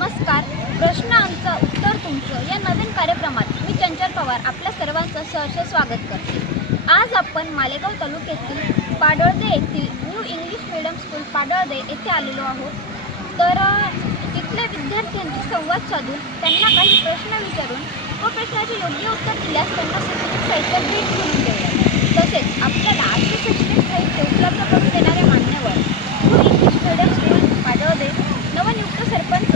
नमस्कार. प्रश्न आमचं उत्तर तुमचं. या नवीन कार्यक्रमात मी चंचल पवार आपल्या सर्वांचं सहर्ष स्वागत करते. आज आपण मालेगाव तालुक्यातील पाडळदे येथील new English medium school Padalde येथे आलेलो आहोत. तर तिथल्या विद्यार्थ्यांशी संवाद साधून त्यांना काही प्रश्न विचारून व प्रश्नाचे योग्य उत्तर दिल्यास त्यांना शैक्षणिक साहित्य भेट म्हणून देऊया. तसेच आपल्याला आजचे शैक्षणिक साहित्य उपलब्ध करून देणारे मान्यवर new English medium school Padalde नवनियुक्त सरपंच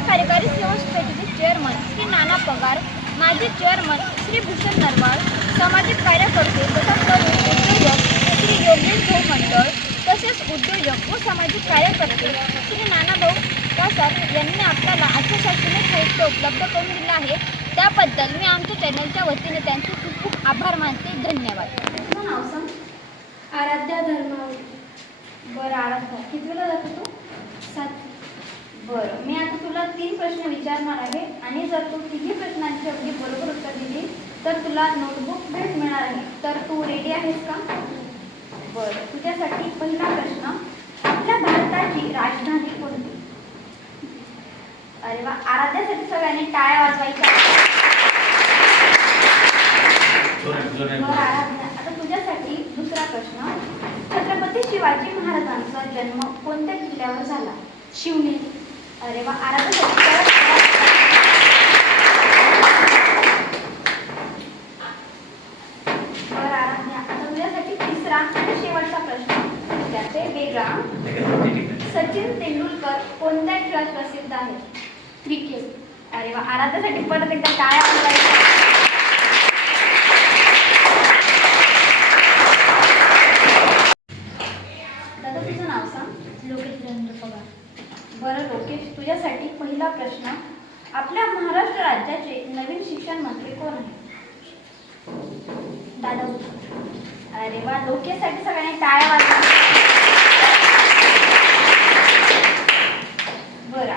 विविध कार्यकारी सेवा सोसायटीचे चेअरमन श्री नाना पगार माजी चेअरमन श्री भूषण नरवाल सामाजिक कार्यकर्ते तथा तरुण उद्योजक श्री योगेश भाऊ मंडळ तसेच उद्योजक व सामाजिक कार्यकर्ते श्री नानाभाऊ कासार यांनी आपल्याला आजचे शैक्षणिक साहित्य उपलब्ध करून दिलं आहे. त्याबद्दल मी आमच्या चॅनलच्या वतीने त्यांचे खूप खूप आभार मानते. धन्यवाद. नाव सांग. आराध्या धर्मावती. बरं आराध्या. कितवीला जातो तू? सात बरं मी आता तुला तीन प्रश्न विचारणार आहे आणि जर तू तिन्ही प्रश्नांची अगदी बरोबर उत्तर दिली तर तुला नोटबुक भेट मिळणार आहे. तर तू रेडी आहेस का? बरं तुझ्यासाठी पहिला प्रश्न आपल्या भारताची राजधानी कोणती? अरे वा आराध्यासाठी सगळ्यांनी टाळ्या वाजवायच्या. आराध्या आता तुझ्यासाठी दुसरा प्रश्न छत्रपती शिवाजी महाराजांचा जन्म कोणत्या किल्ल्यावर झाला? शिवनेरी अरे वा आराध्यासाठी परत बरं आराध्या आता तिसरा आणि शेवटचा प्रश्न. विचारते वेगळा. सचिन तेंडुलकर कोणत्या खेळात प्रसिद्ध आहे क्रिकेट अरे वा आराध्यासाठी परत एकदा टाळ्या वाजवायच्या दादा तुझं नाव सांग लोकेश रवींद्र पवार बरं लोकेश तुझ्यासाठी पहिला प्रश्न आपल्या महाराष्ट्र राज्याचे नवीन शिक्षण मंत्री कोण आहे दादा अरे वा लोकेशसाठी सगळ्यांनी टाळ्या वाजवा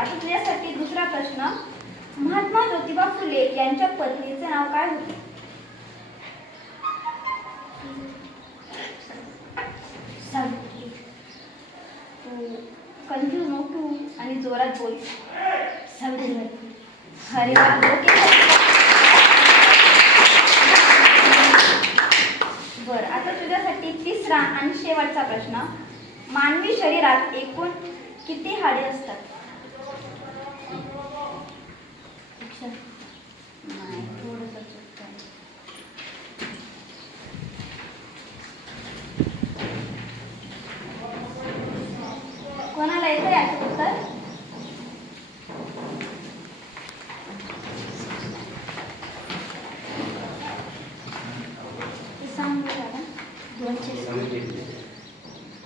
बरं तुझ्यासाठी दुसरा प्रश्न महात्मा ज्योतिबा फुले यांच्या पत्नीचे नाव काय होते? कन्फ्यूज नो तू आणि जोरात बोल. सावित्रीबाई अरे बर बरं आता तुझ्यासाठी तिसरा आणि शेवटचा प्रश्न. मानवी शरीरात एकूण किती हाडे असतात? नाही थोडंसं चुकतंय. कोणाला येतं याचं उत्तर? सांग दोनशे साठ.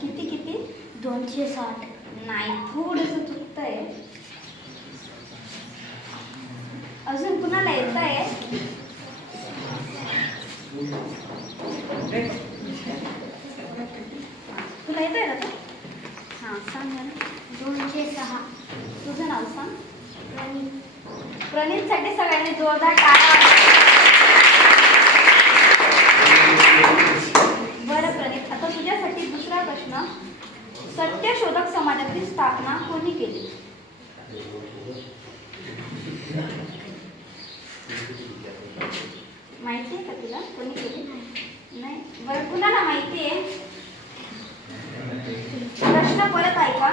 किती किती? दोनशे साठ. नाही थोडंसं चुकतंय. अजून कुणाला येत आहे तुला येत आहे ना ते? हां सांग ना दोनशे सहा तुझं नाव सांग प्रणित प्रणीतसाठी सगळ्यांनी जोरदार टाळ्या वाजवा. बरं प्रणीत आता तुझ्यासाठी दुसरा प्रश्न सत्यशोधक समाजाची स्थापना कोणी केली माहिती आहे का तुला? कोणी केली नाही. बरं कुणाला माहिती आहे प्रश्न परत ऐका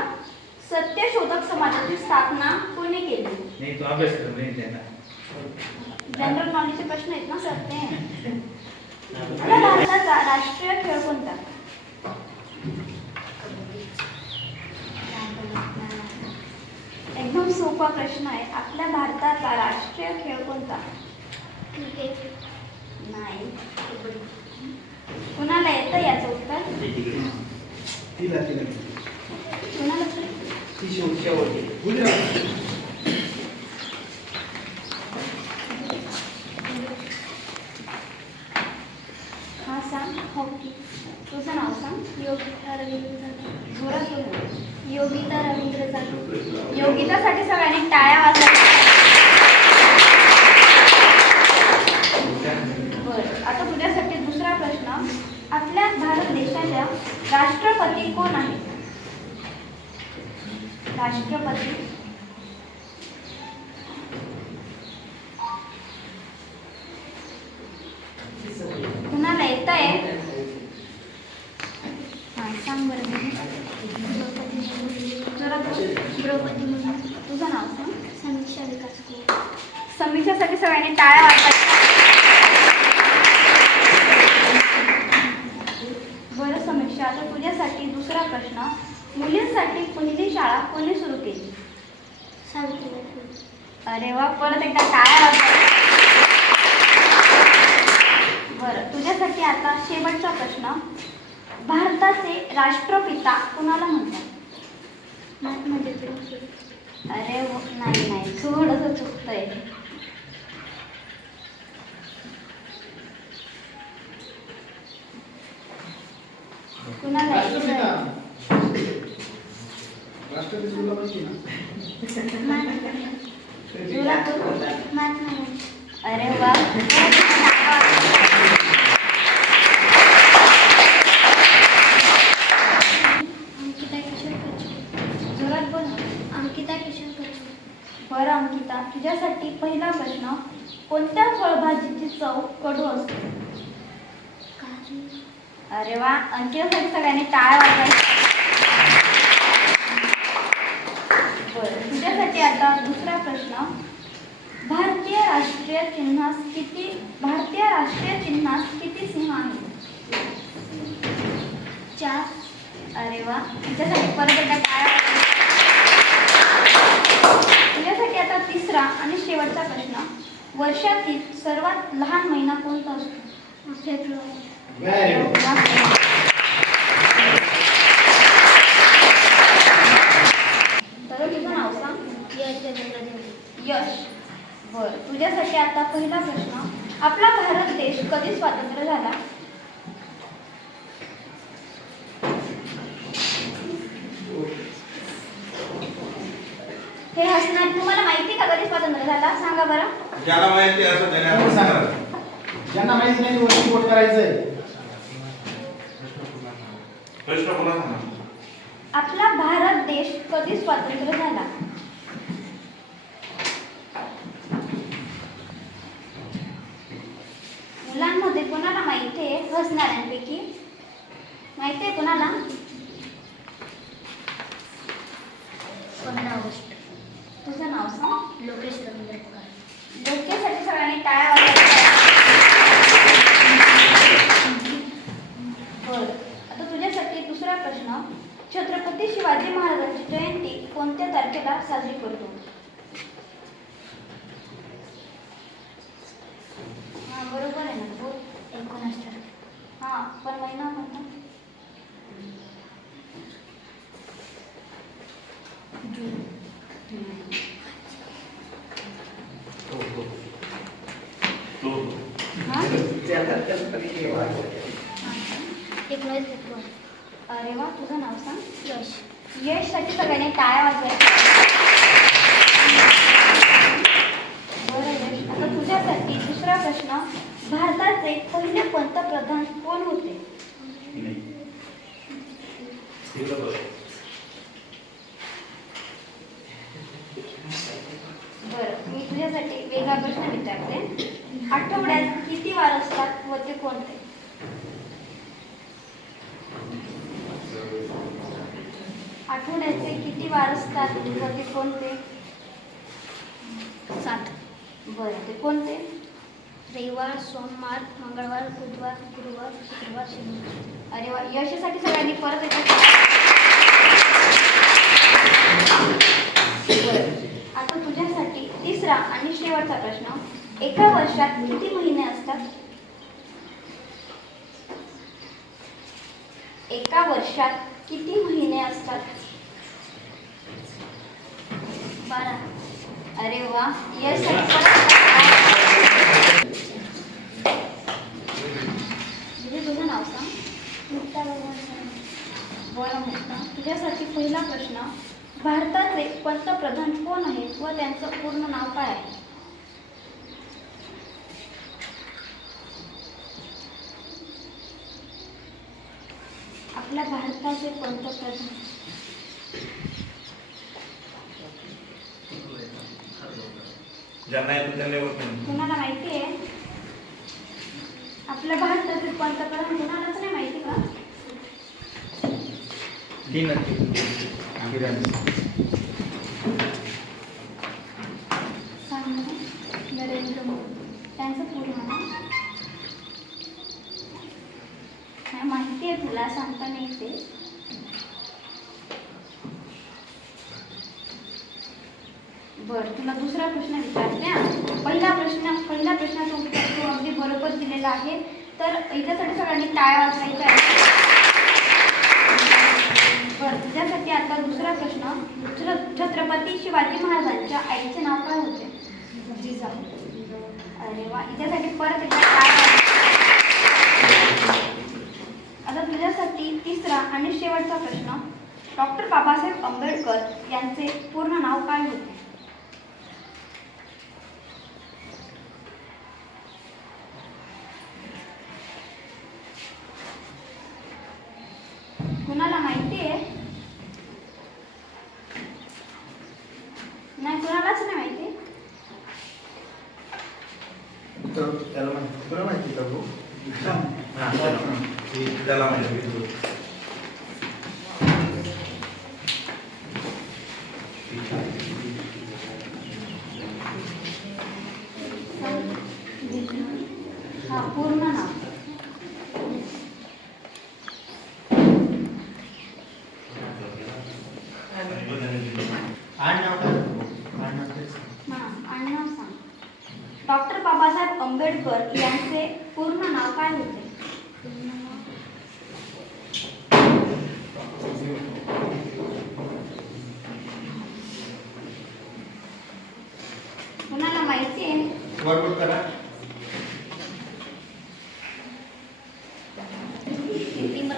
सत्यशोधक समाजाची स्थापना कोणी केली? नाही तो अभ्यास नाही जनरल नॉलेजचे प्रश्न आहेत ना सर? ते. आपल्या भारताचा राष्ट्रीय खेळ कोणता? एकदम सोपा प्रश्न आहे. आपल्या भारताचा राष्ट्रीय खेळ कोणता? क्रिकेट. नाही. कुणाला येतं याचं उत्तर? तिला तिला. कुणाला ती शेव शेवटी हा सांग हॉकी तुझं नाव सांग योगिता रवींद्र जाधव जोरात बोल योगिता रवींद्र जाधव योगितासाठी सगळ्यांनी टाळ्या वाजवायच्या बरं आता तुझ्यासाठी दुसरा प्रश्न आपल्या भारत देशाच्या राष्ट्रपती कोण आहे राष्ट्रपती कुणाला येत आहे हा सांग बरं द्रौपदी मुर्मू जोरात बोल. द्रौपदी मुर्मू तुझं नाव सांग समीक्षा विकास गोळ समीक्षासाठी सगळ्यांनी टाळ्या वाजवायच्या. बरं समीक्षा आता तुझ्यासाठी दुसरा प्रश्न. मुलींसाठी पहिली शाळा कोणी सुरू केली? अरे वा परत एकदा टाळ्या वाजवा बरं तुझ्यासाठी आता शेवटचा प्रश्न. भारताचे राष्ट्रपिता कुणाला म्हणतात? फुले अरे व- नाही नाही थोडंसं चुकतंय. कुणाला राष्ट्रपिता. तुला माहिती ना? तुला अरे वा अंकिता किशोर कचरे जोरात बोल ना. अंकिता किशोर कचरे बरं अंकिता तुझ्यासाठी पहिला प्रश्न कोणत्या फळभाजीची चव कडू असते कारी अरे वा अंकितासाठी सगळ्यांनी टाळ वाजवायच्या बरं तुझ्यासाठी आता दुसरा प्रश्न. भारतीय राष्ट्रीय चिन्हास किती भारतीय राष्ट्रीय चिन्हास किती सिंह आहेत? चार. अरे वा तुझ्यासाठी परत एकदा टाळ्या तुझ्यासाठी आता तिसरा आणि शेवटचा प्रश्न. वर्षातील सर्वात लहान महिना कोणता असतो? फेब्रुवारी. Very good. तर तुझं नाव सांग यश. बर. तुझ्यासाठी आता पहिला प्रश्न. आपला भारत देश कधी स्वातंत्र्य झाला? हे हसणार तुम्हाला माहिती का कधी स्वातंत्र्य झाला? सांगा बरं. ज्याला माहिती असं त्याने आपण सांगा. ज्यांना माहिती नाही वरती बोट करायचंय. प्रश्न पुन्हा सांगा. आपला भारत देश कधी स्वातंत्र्य झाला? मुलांमध्ये कोणाला माहिती आहे? हसणाऱ्यांपैकी. माहिती आहे कोणाला पंधरा ऑगस्ट तुझं नाव सांग लोकेश रवींद्र पवार डोक्यासाठी सगळ्यांनी टाळ्या वाजवायच्या बरं आता तुझ्यासाठी दुसरा प्रश्न छत्रपती शिवाजी महाराजांची जयंती कोणत्या तारखेला साजरी करतो हा बरोबर आहे ना बोल एकोणास तारखे हा पण महिना म्हणतो जून तो, तो. तो, अरे वा तुझं नाव सांग. यश. यशसाठी सगळ्यांनी टाळ्या वाजवायच्या बरं यश. आता तुझ्यासाठी दुसरा प्रश्न. भारताचे पहिले पंतप्रधान कोण होते नाही. एवढं बघ. बरं मी तुझ्यासाठी वेगळा प्रश्न विचारते आठवड्यात किती वार असतात व ते कोणते आठवड्याचे किती वार ते कोणते? सात. बरं ते कोणते? रविवार सोमवार मंगळवार बुधवार गुरुवार शुक्रवार शनिवार. अरे वा यशासाठी सगळ्यांनी परत बरं. आता तुझ्यासाठी तिसरा आणि शेवटचा प्रश्न. एका वर्षात किती महिने असतात? एका वर्षात किती महिने असतात? बारा अरे वा. एकदा दिदी, तुझं नाव सांग. बोला मुक्ता. तुझ्यासाठी पहिला प्रश्न भारताचे पंतप्रधान कोण आहेत व त्यांचं पूर्ण नाव काय आहे? आपल्या भारताचे पंतप्रधान. ज्यांना येतो त्यांनी ओळखून कुणाला माहिती आहे? आपल्या भारताचे पंतप्रधान कुणालाच नाही माहिती का? तीन सांग ना. नरेंद्र मोदी त्यांचं पूर्ण नाव नाही माहिती आहे तुला सांगता नाही ते बरं तुला दुसरा प्रश्न विचारते हा. पहिला प्रश्न पहिल्या प्रश्नाचं उत्तर तू अगदी बरोबर आहे. तर याच्यासाठी सगळ्यांनी टाळ्या वाजवायच्या आहेत. बरं तुझ्यासाठी आता दुसरा प्रश्न. छत्र- छत्रपती शिवाजी महाराजांच्या आईचे नाव काय होते? जिजाऊ अरे वा हिच्यासाठी परत एकदा आता तुझ्यासाठी तिसरा आणि शेवटचा प्रश्न. डॉक्टर बाबासाहेब आंबेडकर यांचे पूर्ण नाव काय होते कुणाला माहिती आहे नाही कुणालाच नाही माहिती त्याला माहिती तुला माहिती का भाऊ? त्याला माहिती हा पूर्ण नाव आणि नाव काय आणि नाव काय? हा आणि नाव सांग डॉक्टर बाबासाहेब आंबेडकर यांचे पूर्ण नाव काय होते कुणाला माहिती आहे बरोबर करा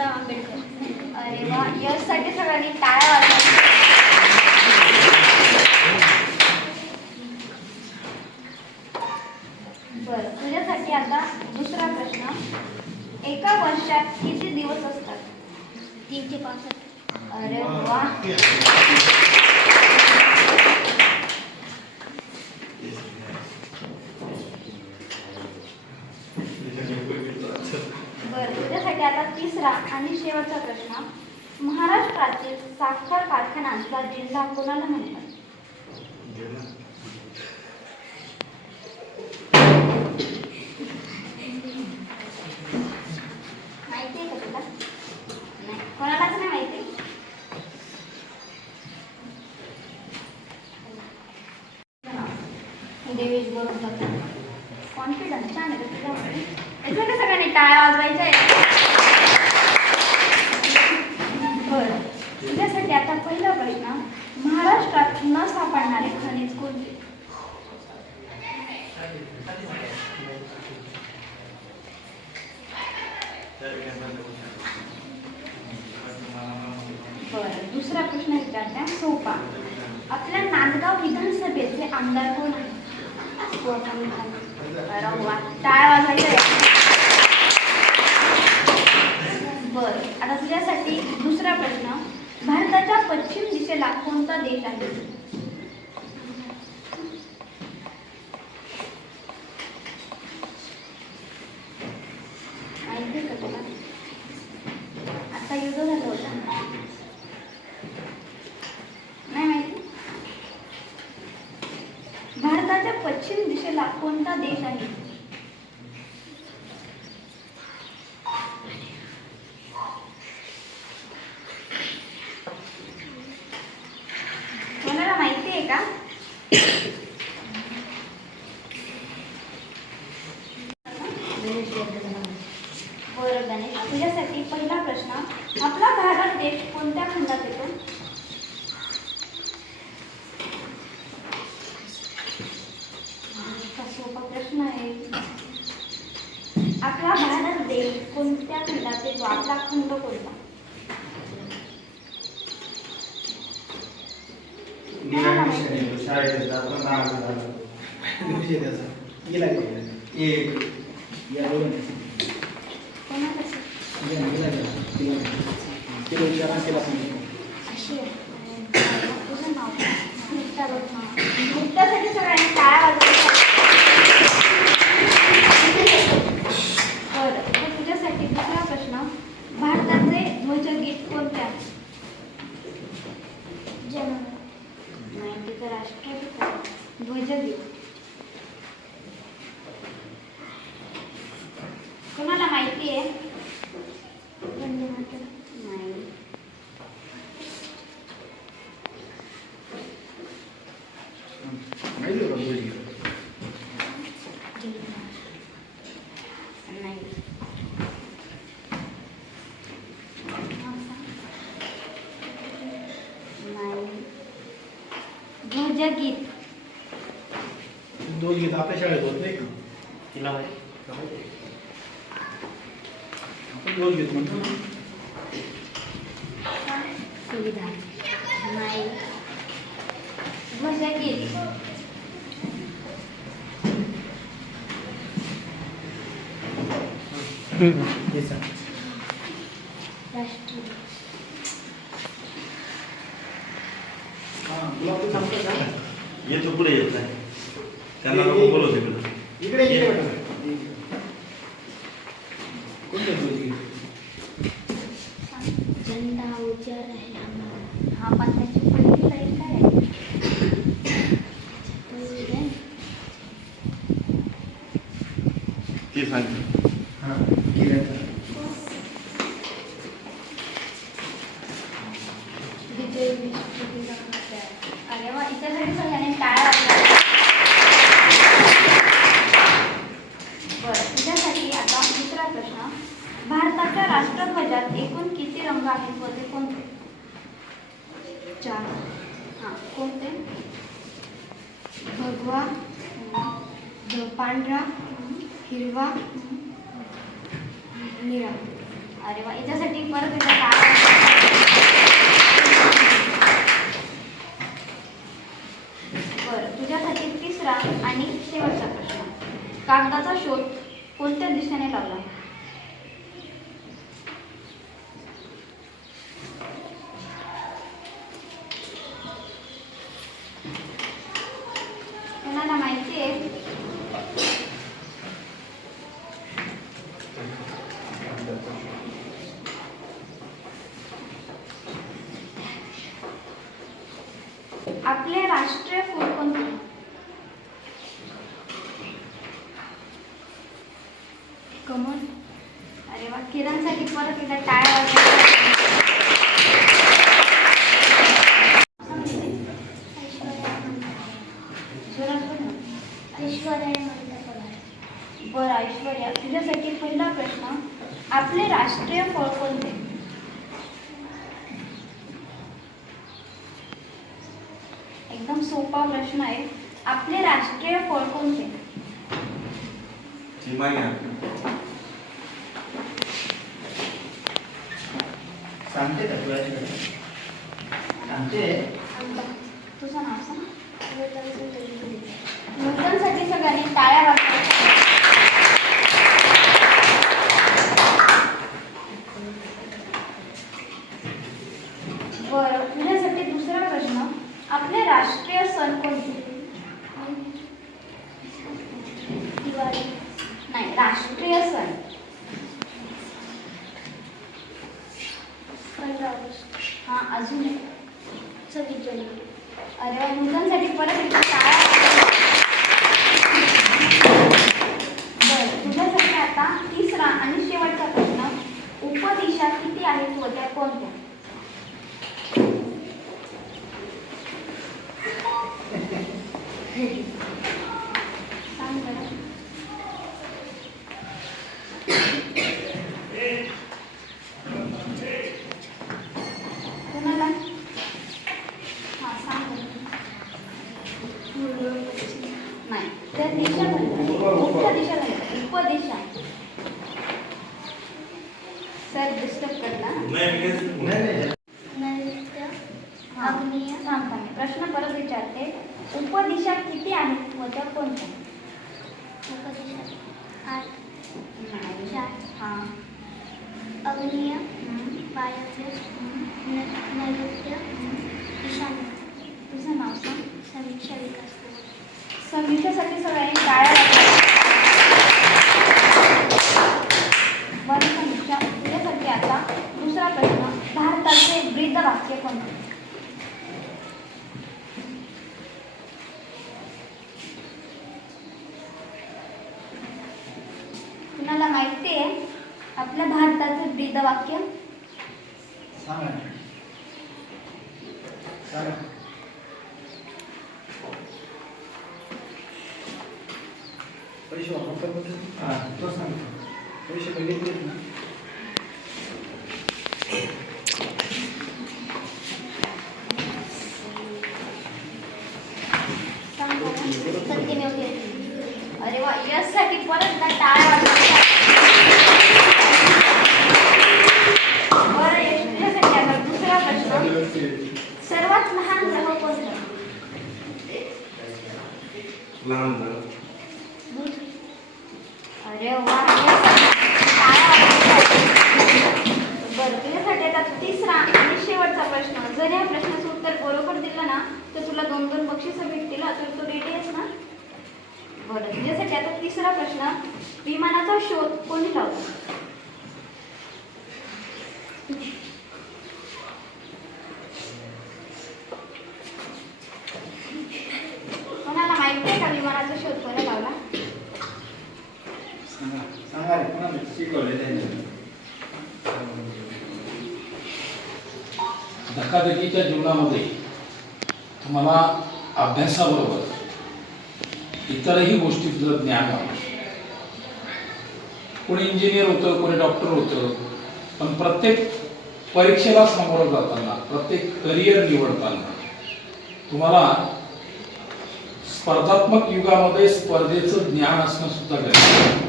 भीमराव आंबेडकर अरे वा यशसाठी सगळ्यांनी टाळ्या वाजवा बरं तुझ्यासाठी आता दुसरा प्रश्न. एका वर्षात किती दिवस असतात? तीनशे पासष्ट अरे वा बरं तुझ्यासाठी आता तिसरा आणि शेवटचा प्रश्न महाराष्ट्रातील साखर कारखान्यांचा जिल्हा कोणाला म्हणतात माहिती आहे का तुला नाही कोणालाच नाही माहिती देवेश बरोबर कॉन्फिडन्स छान आहे का तुझ्यामध्ये याच्यासाठी सगळ्यांनी टाळ्या वाजवायच्या आहेत. बरं तुझ्यासाठी आता पहिला प्रश्न महाराष्ट्रात न सापडणारे खनिज कोणते बरं दुसरा प्रश्न विचारते सोपा आपल्या नांदगाव विधानसभेचे आमदार कोण आहेत गौतम खान. अरे वा, टाळ्या वाजवायच्या आहेत. बरं आता तुझ्यासाठी दुसरा प्रश्न भारताच्या पश्चिम दिशेला कोणता देश आहे माहिती आहे का तुला आता युद्ध झालं होतं नाही माहिती भारताच्या पश्चिम दिशेला कोणता देश आहे कोणाला माहिती आहे का गणेश तुझ्यासाठी पहिला प्रश्न आपला भारत देश कोणत्या खंडात येतो? सोपा प्रश्न आहे. आपला भारत देश कोणत्या खंडात येतो? आपला खंड कोणता? गेला. एक. Mas. Mas é aqui. Isso. Ale, ma, i te एकदम सोपा प्रश्न आहे. आपले राष्ट्रीय फळ कोणते? सांगते का तुला सांगते. तुझं नाव सांग. नूतनसाठी सगळ्यांनी टाळ्या वाजवायच्या. हां अजून एक. सगळी जणी. अरे मुलांसाठी परत एकदा बरं तुझ्यासाठी आता तिसरा आणि शेवटचा प्रश्न. उपदिशा किती आहेत होत्या कोणत्या? होत्या कोणता? आठ अग्निय. नैऋत्य. ईशान्य. तुझं नाव सांग. समीक्षा विकास समीक्षेसाठी सगळ्यांनी काय पैसे वापरता बघ. हा तो सांग पैसे बघितलेत ना सत्यमेव जयते. अरे वा यससाठी परत ना टाळ्या वाजवायच्या. बरं यश तुझ्यासाठी आता दुसरा प्रश्न सर्वात लहान ग्रह कोणता लहान झालं अरे वा यासाठी टाळ्या वाजवायच्या. बरं तुझ्यासाठी आता तिसरा आणि शेवटचा प्रश्न जर या प्रश्नाचं उत्तर बरोबर दिलं ना तर तुला दोन दोन बक्षिसं भेटतील तर तू रेडी आहेस ना? बरं तुझ्यासाठी आता तिसरा प्रश्न विमानाचा शोध कोणी लावतो? कोणाला जीवनामध्ये आहे का विमानाचा शोध कोणी लावला सांगा सांगा रे कोणाला शिकवले त्यांनी धकाधकीच्या जीवनामध्ये तुम्हाला अभ्यासाबरोबर इतरही गोष्टीतलं ज्ञान हवं कोणी इंजिनियर होतं कोणी डॉक्टर होतं पण प्रत्येक परीक्षेला सामोरं जाताना प्रत्येक करिअर निवडताना तुम्हाला स्पर्धात्मक युगामध्ये स्पर्धेचं ज्ञान असणं सुद्धा गरजेचं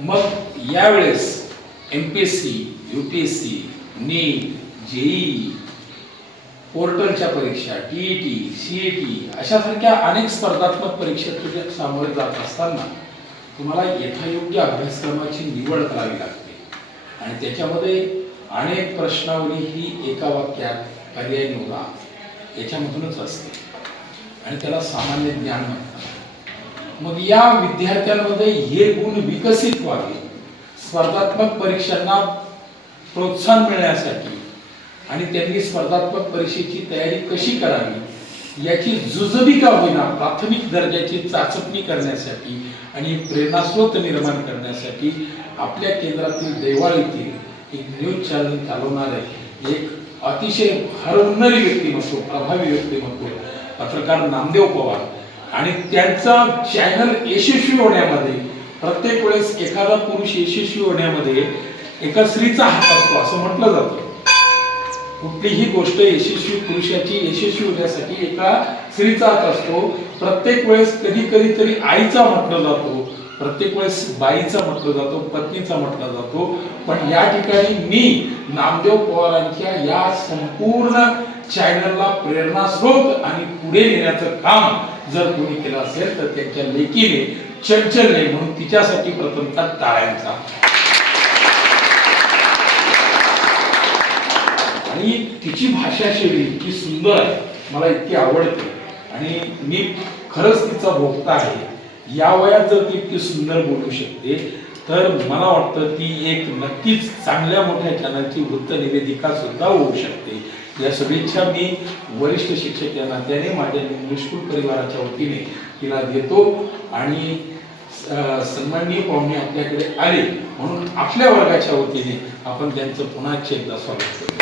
मग यावेळेस M P S C U P S C NEET JEE पोर्टलच्या परीक्षा T E T C E T अशासारख्या अनेक स्पर्धात्मक परीक्षेत तुझ्या सामोरे जात असताना तुम्हाला यथायोग्य अभ्यासक्रमाची निवड करावी लागते. आणि त्याच्यामध्ये अनेक प्रश्नावली ही एका वाक्यात पर्याय निवडा याच्यामधूनच असते. आणि त्याला सामान्य ज्ञान म्हणतात. मग या विद्यार्थ्यांमध्ये हे गुण विकसित व्हावे. स्पर्धात्मक परीक्षांना प्रोत्साहन मिळण्यासाठी आणि त्यांनी स्पर्धात्मक परीक्षेची तयारी कशी करावी? याची जुजबी का होईना प्राथमिक दर्जाची चाचपणी करण्यासाठी आणि प्रेरणास्रोत निर्माण करण्यासाठी आपल्या केंद्रातील देवाळ एक न्यूज चॅनल चालवणारे एक अतिशय हरवणारी व्यक्तिमत्व प्रभावी व्यक्तिमत्व पत्रकार नामदेव पवार. आणि त्यांचा चॅनल यशस्वी होण्यामध्ये प्रत्येक वेळेस एखादा पुरुष यशस्वी होण्यामध्ये एका स्त्रीचा हात असतो असं म्हटलं जातं. कुठलीही गोष्ट यशस्वी पुरुषाची यशस्वी होण्यासाठी एका स्त्रीचा हात असतो. प्रत्येक वेळेस कधी कधी तरी आईचा म्हटलं जातो. प्रत्येक वेळेस बाईचा म्हटलं जातो पत्नीचा म्हटला जातो. पण या ठिकाणी मी नामदेव पवारांच्या या संपूर्ण चॅनलला प्रेरणास्रोत आणि पुढे नेण्याचं काम जर कोणी केलं असेल तर त्यांच्या लेकीने चंचल म्हणून तिच्यासाठी प्रथमतः टाळ्यांचा. आणि तिची भाषा शैली इतकी सुंदर आहे मला इतकी आवडते. आणि मी खरंच तिचा भोगता आहे. या वयात जर ती इतकी सुंदर बोलू शकते तर मला वाटतं ती एक नक्कीच चांगल्या मोठ्या चॅनलची वृत्तनिवेदिका सुद्धा होऊ शकते. या शुभेच्छा मी वरिष्ठ शिक्षक या नात्याने माझ्या इंग्लिश परिवाराच्या वतीने तिला देतो. आणि सन्माननीय पाहुणे आपल्याकडे आले म्हणून आपल्या वर्गाच्या वतीने आपण त्यांचं पुन्हा एकदा स्वागत करतो.